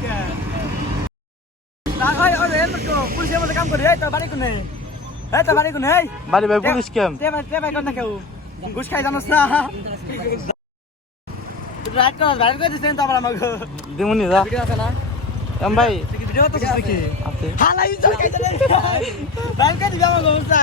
Ơi, ơi, em পুলিশের মধ্যে কাম করে, এই তোর বাড়ি কোনে? এই তোর বাড়ি কোনে? বাড়ি ভাই পুলিশ কেম তে ভাই কোন কেউ? ঘুষ খাই জানোস না? রাইট কর, রাইট করে দিছেন তো আবার আমাকে। দিমুনি যা ভিডিও আছে না? এম ভাই তুই ভিডিও তো দেখি। আছে হালা ইজ্জত খাইছে রে। রাইট করে দিবা আমাকে বুঝছা?